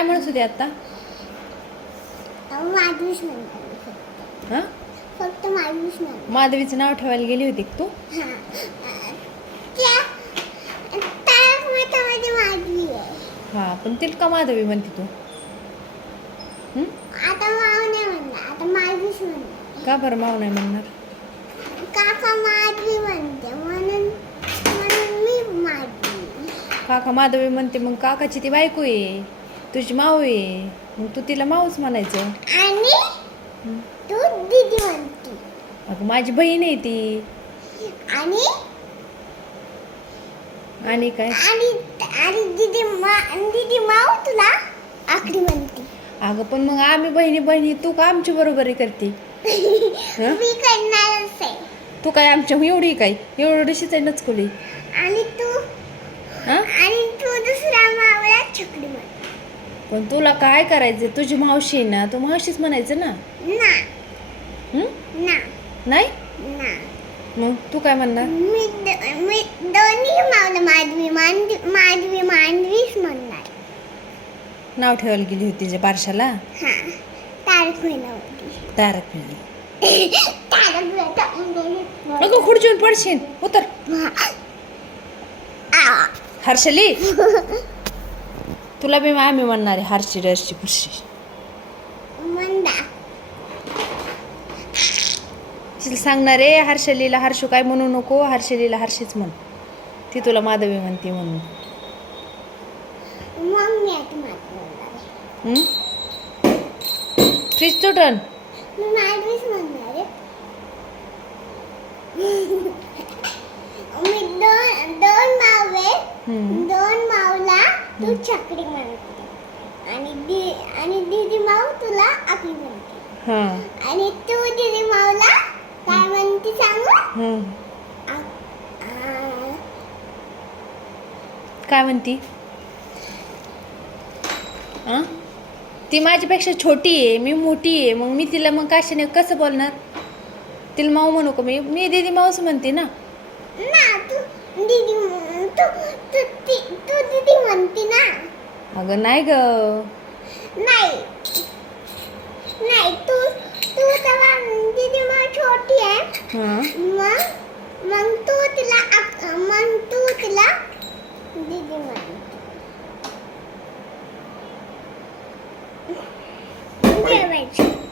काय म्हणत होते आता फक्त हा? फक्त माधवीच नाव ठेवायला गेली होती तू? हा. आहे. हा पण तिला का माधवी म्हणते तू? आता माव नाही म्हणणार. आता माधवीच म्हणणार. का बरं माव नाही म्हणणार? काका माधवी म्हणते. म्हणून म्हणून मी माधवी. काका माधवी म्हणते मग काकाची ती बायको आहे. तुझी माव आहे मग तू तिला मावच म्हणायचं. आणि? तू दीदी म्हणते. अगं माझी बहीण आहे ती. आणि? आणि काय? आणि आणि दीदी मा दीदी माव तुला आकडी म्हणते. अगं पण मग आम्ही बहिणी बहिणी तू का आमची बरोबरी करते? हं? मी करणारच आहे. तू काय आमच्या एवढी काय? एवढीशीच आहे नचकुली? आणि तू? हा? आणि तू दुसऱ्या मावला छकडी म्हण पण तुला काय करायचं तुझी मावशी ना तू मावशीच म्हणायचं ना? ना. हं? ना. नाही? ना. मग तू काय म्हणणार? मी द- मी दोन्ही मावलं माधवी मांडवी माधवी मांडवीच म्हणणार. नाव ठेवायला गेली होती तिच्या बारशाला हा. तारक महिना होती. तारक मेहता. अगं खुर्चीवर पडशील. उतर. आ. हर्षली? तुला बी आम्ही म्हणणार आहे रर्षी खुर्शी मंदा तिला सांगणार आहे हर्षलीला हर्षू काय म्हणू नको हर्षलीला हर्षीच म्हण. ती तुला माधवी म्हणते म्हणून? फ्रीज तुटन मी माधवीच म्हणणार आहे मी दोन दोन मावे हं. दोन मावला तू छकडी म्हणते. आणि दी आणि दीदी माव तुला आकडी म्हणते. आणि तू दीदी मावला काय म्हणते सांगू? काय म्हणती? ती माझ्यापेक्षा छोटी आहे मी मोठी आहे मग मी तिला मग कशाने कसं बोलणार? तिला माऊ म्हणू का मी? मी दीदी माऊच म्हणते ना. ना तू दीदी म्हण- तू तू अगं नाही ग. नाही. नाही तू तू तेव्हा दीदी मला छोटी आहे. मग मग तू तिला आप- मग तू तिला दीदी म्हण